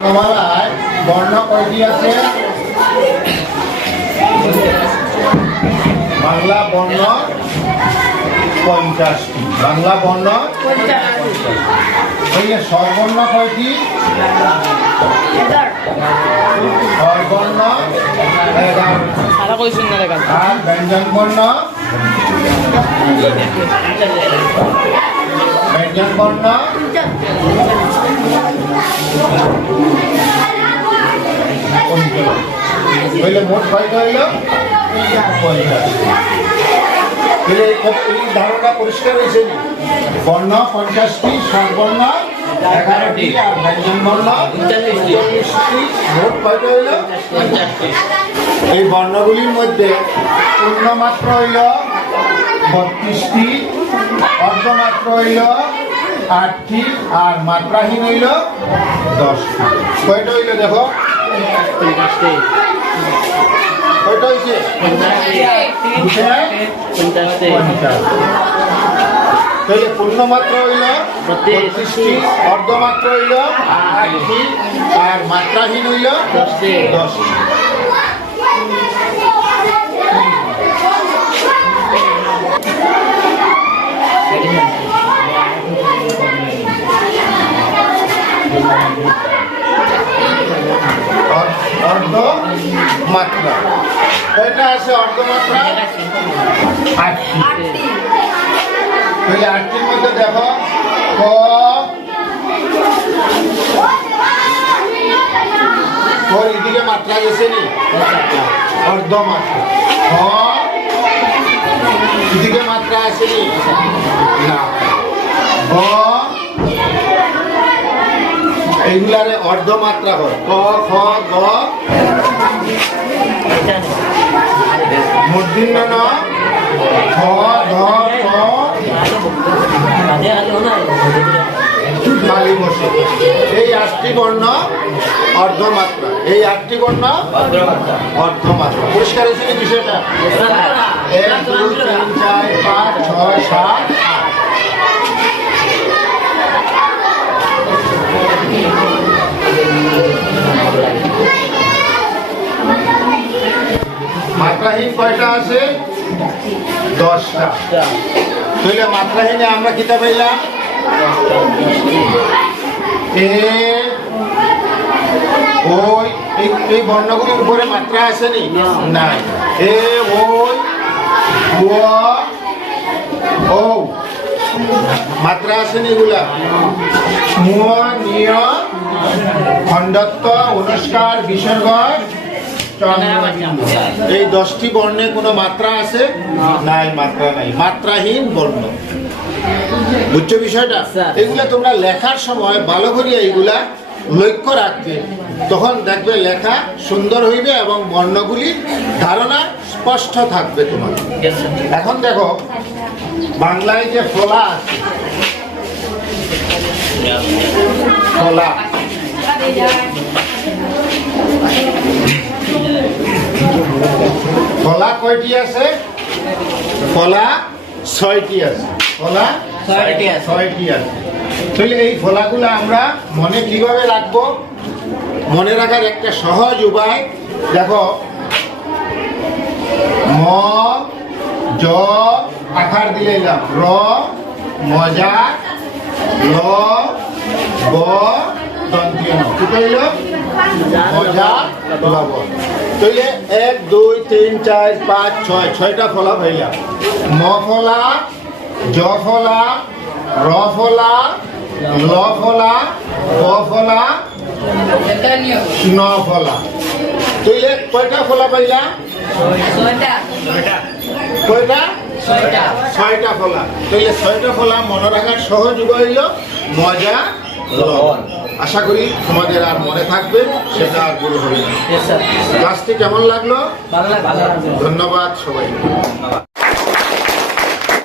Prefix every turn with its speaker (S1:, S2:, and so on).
S1: বর্ণমালায় বর্ণ কয়টি আছে? বাংলা বর্ণ পঞ্চাশটি। বাংলা বর্ণ স্বরবর্ণ কয়টি? স্বরবর্ণ আর ব্যঞ্জন বর্ণ? ব্যঞ্জন বর্ণ? হইলে মোট কয়টা হইল তাহলে এই ধারণা পরিষ্কার হয়েছে? বর্ণ পঞ্চাশটি স্বরবর্ণ এগারোটি আর ব্যঞ্জন বর্ণ
S2: উনচল্লিশটি।
S1: উনচল্লিশটি মোট কয়টা হইল এই বর্ণগুলির মধ্যে পূর্ণমাত্র হইল বত্রিশটি অর্ধমাত্র হইল আটটি আর মাত্রাহীন হইল দশটি কয়টা হইলে দেখো কয়টা হয়েছে হ্যাঁ? তাহলে পূর্ণমাত্র হইল
S2: বত্রিশ।
S1: বত্রিশটি, অর্ধমাত্র হইল আর মাত্রাহীন হইল
S2: দশটি
S1: দশটি অর- অর্ধ মাত্রা। কয়টা আছে অর্ধ মাত্রা। আটটি তাহলে আটটির মধ্যে দেখো, ক এদিকে মাত্রা গেছে নি? অর্ধ মাত্রা। হ এদিকে মাত্রা আছে নি? না। গ এইগুলারে অর্ধ মাত্রা হয়। ক, খ, গ। এই আটটি বর্ণ অর্ধমাত্রা। এই আটটি বর্ণ অর্ধমাত্রা। পরিষ্কার হয়েছে বিষয়টা? এক, দুই, তিন, চার, পাঁচ, ছয়, সাত, আট। মাত্রাহীন কয়টা আছে? দশটা। তাহলে মাত্রাহীনে আমরা কিতা পাইলাম? এ ওই এই বর্ণগুলির উপরে মাত্রা আসেনি নাই। এ ওই ও মাত্রা আসেনি এগুলা? মুয় নিয় খণ্ডত্ব অনুষ্কার বিসর্গ। এই দশটি বর্ণে কোনো মাত্রা আছে? নাই মাত্রা নাই। মাত্রাহীন বর্ণ। বুঝছ বিষয়টা। এগুলা তোমরা লেখার সময় ভালো করিয়া এইগুলা লক্ষ্য রাখবে। তখন দেখবে লেখা সুন্দর হইবে এবং বর্ণগুলির ধারণা স্পষ্ট থাকবে তোমার। এখন দেখো বাংলায় যে ফলা আছে ফলা। ফলা কয়টি আছে? ফলা ছয়টি আছে। ফলা
S2: ছয়টি আছে।
S1: ছয়টি আছে। তাহলে এই ফলাগুলো আমরা মনে কীভাবে রাখব? মনে রাখার একটা সহজ উপায় দেখো ম জ আকার দিলে এলাম। র মজা ল ব দন্তীয় কি কইল মজা লবণ তাইলে এক দুই তিন চার পাঁচ ছয়। ছয়টা ফলা পাইলাম ম ফলা জ ফলা র ফলা ল ফলা ব ফলা ন ফলা তাইলে কয়টা ফলা পাইলাম কয়টা? ছয়টা। ফলা। তাইলে ছয়টা ফলা মনে রাখার উপায় হইল মজা লবণ। আশা করি তোমাদের আর মনে থাকবে সেটা আর ভুল হবে না। ক্লাসটি কেমন লাগল? ধন্যবাদ সবাই